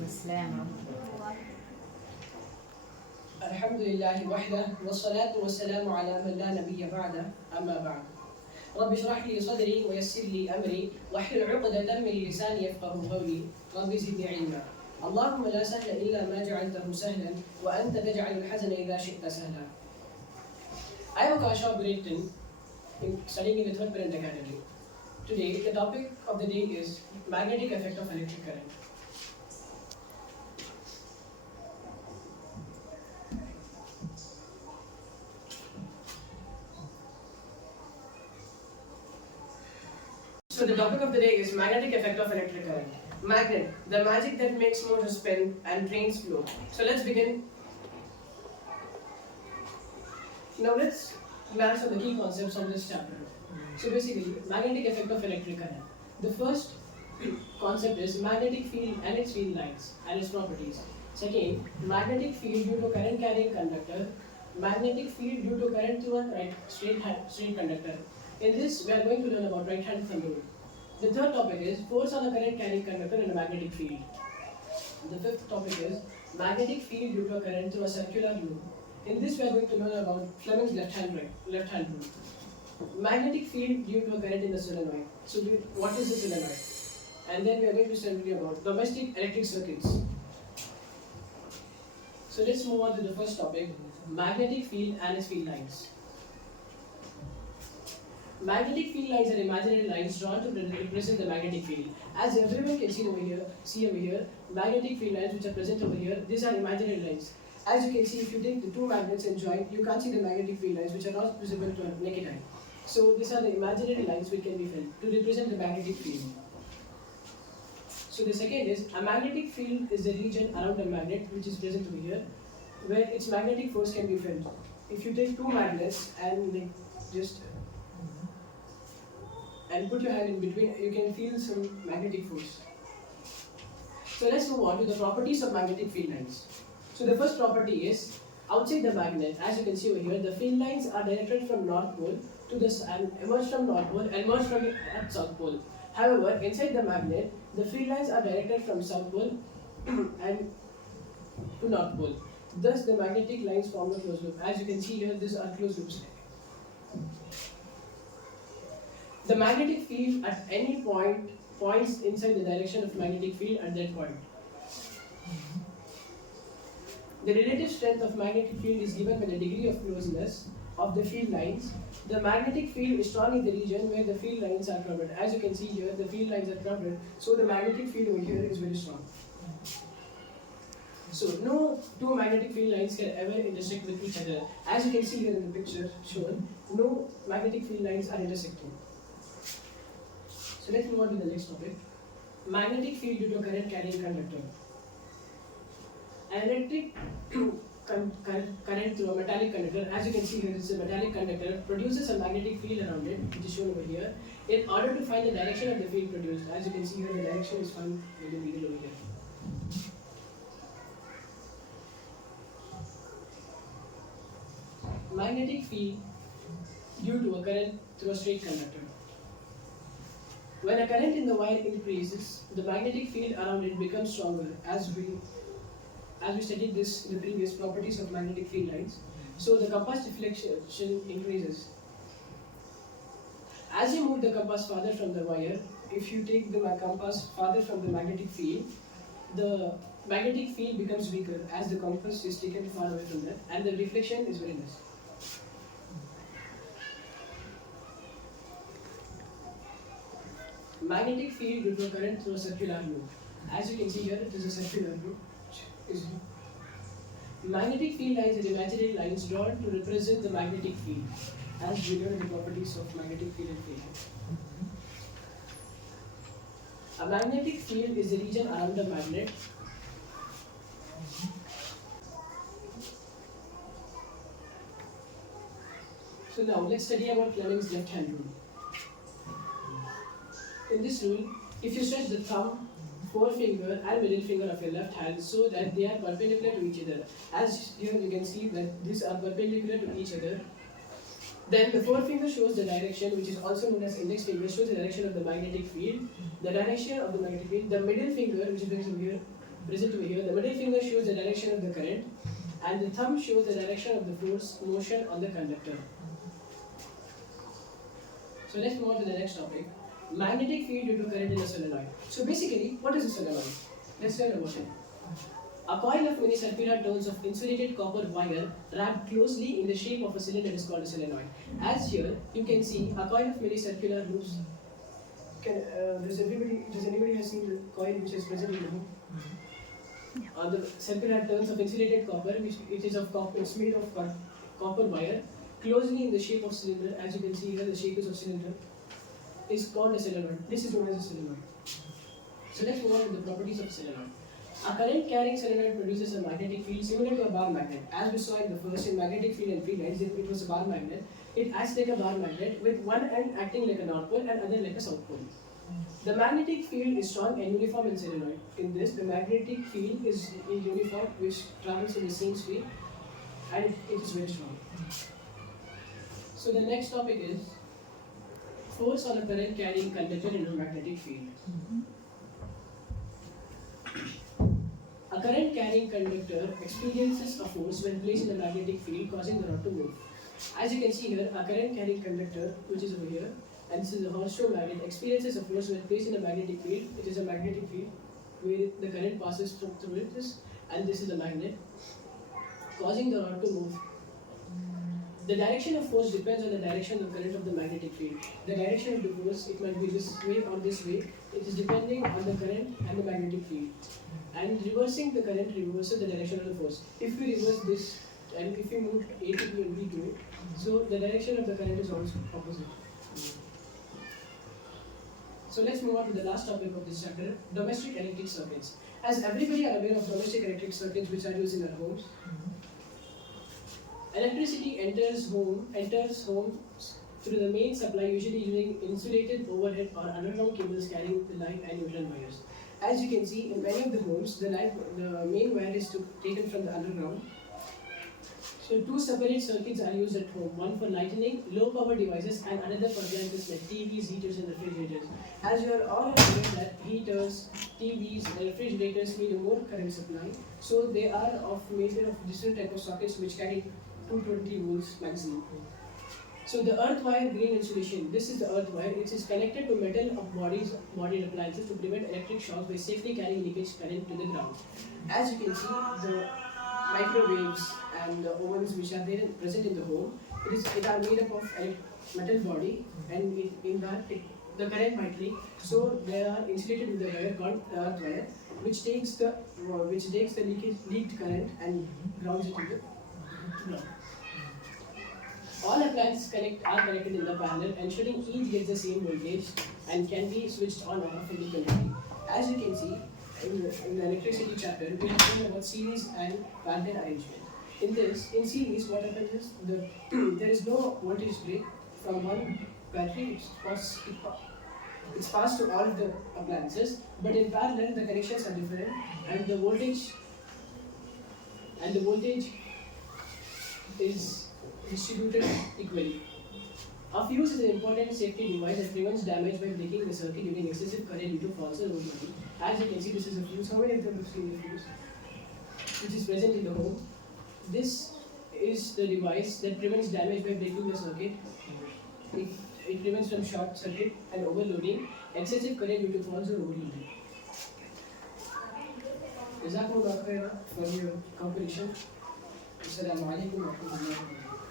السلام. Alhamdulillah wahda wassalatu wassalamu ala man la nabiyya ba'da amma ba'd. رب اشرح لي صدري ويسر لي امري واحلل عقدة من لساني يفقهوا قولي رب زدني علما. اللهم لا سهل الا ما جعلته سهلا وانت تجعل الحزن اذا شئت سهلا. I am Akash of grade 10 studying in the third parent academy. Today the topic of the day is magnetic effect of electric current. So the topic of the day is magnetic effect of electric current. Magnet, the magic that makes motors spin and trains flow. So let's begin. Now let's glance at the key concepts of this chapter. So basically, magnetic effect of electric current. The first concept is magnetic field and its field lines and its properties. Second, magnetic field due to current carrying conductor. Magnetic field due to current through a straight conductor. In this, we are going to learn about right hand thumb rule. The third topic is force on a current carrying conductor in a magnetic field. The fifth topic is magnetic field due to a current through a circular loop. In this, we are going to learn about Fleming's left hand rule. Magnetic field due to a current in the solenoid. So, what is the solenoid? And then we are going to study about domestic electric circuits. So, let's move on to the first topic, magnetic field and its field lines. Magnetic field lines are imaginary lines drawn to represent the magnetic field. As everyone can see over here, magnetic field lines which are present over here, these are imaginary lines. As you can see, if you take the two magnets and join, you can't see the magnetic field lines which are not visible to a naked eye. So these are the imaginary lines which can be felt to represent the magnetic field. So the second is, a magnetic field is the region around a magnet which is present over here, where its magnetic force can be felt. If you take two magnets and put your hand in between, you can feel some magnetic force. So let's move on to the properties of magnetic field lines. So the first property is, outside the magnet, as you can see over here, the field lines are directed from north pole to the and emerge from north pole and emerge from the south pole. However, inside the magnet, the field lines are directed from south pole and to north pole. Thus, the magnetic lines form a closed loop. As you can see here, these are closed loops. The magnetic field at any point points inside the direction of magnetic field at that point. The relative strength of magnetic field is given by the degree of closeness of the field lines. The magnetic field is strong in the region where the field lines are crowded. As you can see here, the field lines are crowded, so the magnetic field over here is very strong. So no two magnetic field lines can ever intersect with each other. As you can see here in the picture shown, no magnetic field lines are intersecting. So let's move on to the next topic. Magnetic field due to current carrying conductor. An electric current through a metallic conductor, as you can see here, this is a metallic conductor, produces a magnetic field around it, which is shown over here, in order to find the direction of the field produced. As you can see here, the direction is found in the middle over here. Magnetic field due to a current through a straight conductor. When a current in the wire increases, the magnetic field around it becomes stronger, as we studied this in the previous properties of magnetic field lines. So the compass deflection increases. As you move the compass farther from the wire, if you take the compass farther from the magnetic field becomes weaker as the compass is taken far away from that, and the deflection is very less. Magnetic field due to a current through a circular loop. As you can see here, it is a circular loop. Magnetic field lines are imaginary lines drawn to represent the magnetic field, as we learned the properties of magnetic field and field. A magnetic field is the region around the magnet. So now let's study about Fleming's left hand rule. In this rule, if you stretch the thumb, forefinger and middle finger of your left hand so that they are perpendicular to each other, as here you can see that these are perpendicular to each other, then the forefinger shows the direction, which is also known as index finger, shows the direction of the magnetic field, the direction of the magnetic field. The middle finger, which is over here, present over here. The middle finger shows the direction of the current, and the thumb shows the direction of the force motion on the conductor. So let's move on to the next topic. Magnetic field due to current in a solenoid. So basically, what is a solenoid? Let's learn about it. A coil of many circular turns of insulated copper wire wrapped closely in the shape of a cylinder is called a solenoid. As here, you can see a coil of many circular loops. Does anybody has seen the coil which is present in the room? On the circular turns of insulated copper, which is of copper, it's made of copper wire, closely in the shape of cylinder. As you can see here, the shape is of cylinder. Is called a solenoid. This is known as a solenoid. So let's move on to the properties of a solenoid. A current carrying solenoid produces a magnetic field similar to a bar magnet. As we saw in the first, in magnetic field and free lines, it was a bar magnet. It acts like a bar magnet with one end acting like a north pole and other like a south pole. The magnetic field is strong and uniform in solenoid. In this, the magnetic field is uniform, which travels in the same speed, and it is very strong. So the next topic is force on a current carrying conductor in a magnetic field. A current carrying conductor experiences a force when placed in a magnetic field, causing the rod to move. As you can see here, a current carrying conductor, which is over here, and this is a Hall-Stone magnet, experiences a force when placed in a magnetic field. It is a magnetic field where the current passes through it, and this is a magnet, causing the rod to move. The direction of force depends on the direction of current of the magnetic field. The direction of the force, it might be this way or this way. It is depending on the current and the magnetic field. And reversing the current reverses the direction of the force. If we reverse this and if we move A to B and B to A, so the direction of the current is also opposite. So let's move on to the last topic of this chapter, domestic electric circuits. As everybody are aware of domestic electric circuits which are used in our homes, electricity enters homes through the main supply, usually using insulated overhead or underground cables carrying the line and neutral wires. As you can see, in many of the homes, the main wire is taken from the underground. So two separate circuits are used at home, one for lightening low power devices and another for appliances like TVs, heaters and refrigerators. As you are all aware that heaters, TVs and refrigerators need a more current supply, so they are made of different type of sockets which carry 220 volts maximum. So the earth wire green insulation, this is the earth wire, it is connected to metal of bodied appliances to prevent electric shocks by safely carrying leakage current to the ground. As you can see, the microwaves and the ovens which are there present in the home, it are made up of metal body, and in that the current might leak. So they are insulated with the wire called earth wire, which takes the leaked current and grounds it into the ground. All appliances are connected in the parallel, ensuring each gets the same voltage and can be switched on or off independently. As you can see, in the electricity chapter, we have seen about series and parallel arrangement. In series, what happens is there is no voltage break from one battery. It's passed to all the appliances, but in parallel, the connections are different, and the voltage is distributed equally. A fuse is an important safety device that prevents damage by breaking the circuit during excessive current due to false or overloading. As you can see, this is a fuse. How many of them have seen the fuse? Which is present in the home. This is the device that prevents damage by breaking the circuit. It prevents from short circuit and overloading, excessive current due to false or overloading. Jazakumullah khairan for your cooperation. Assalamu alaikum wa rahmatullahi wa barakatuh.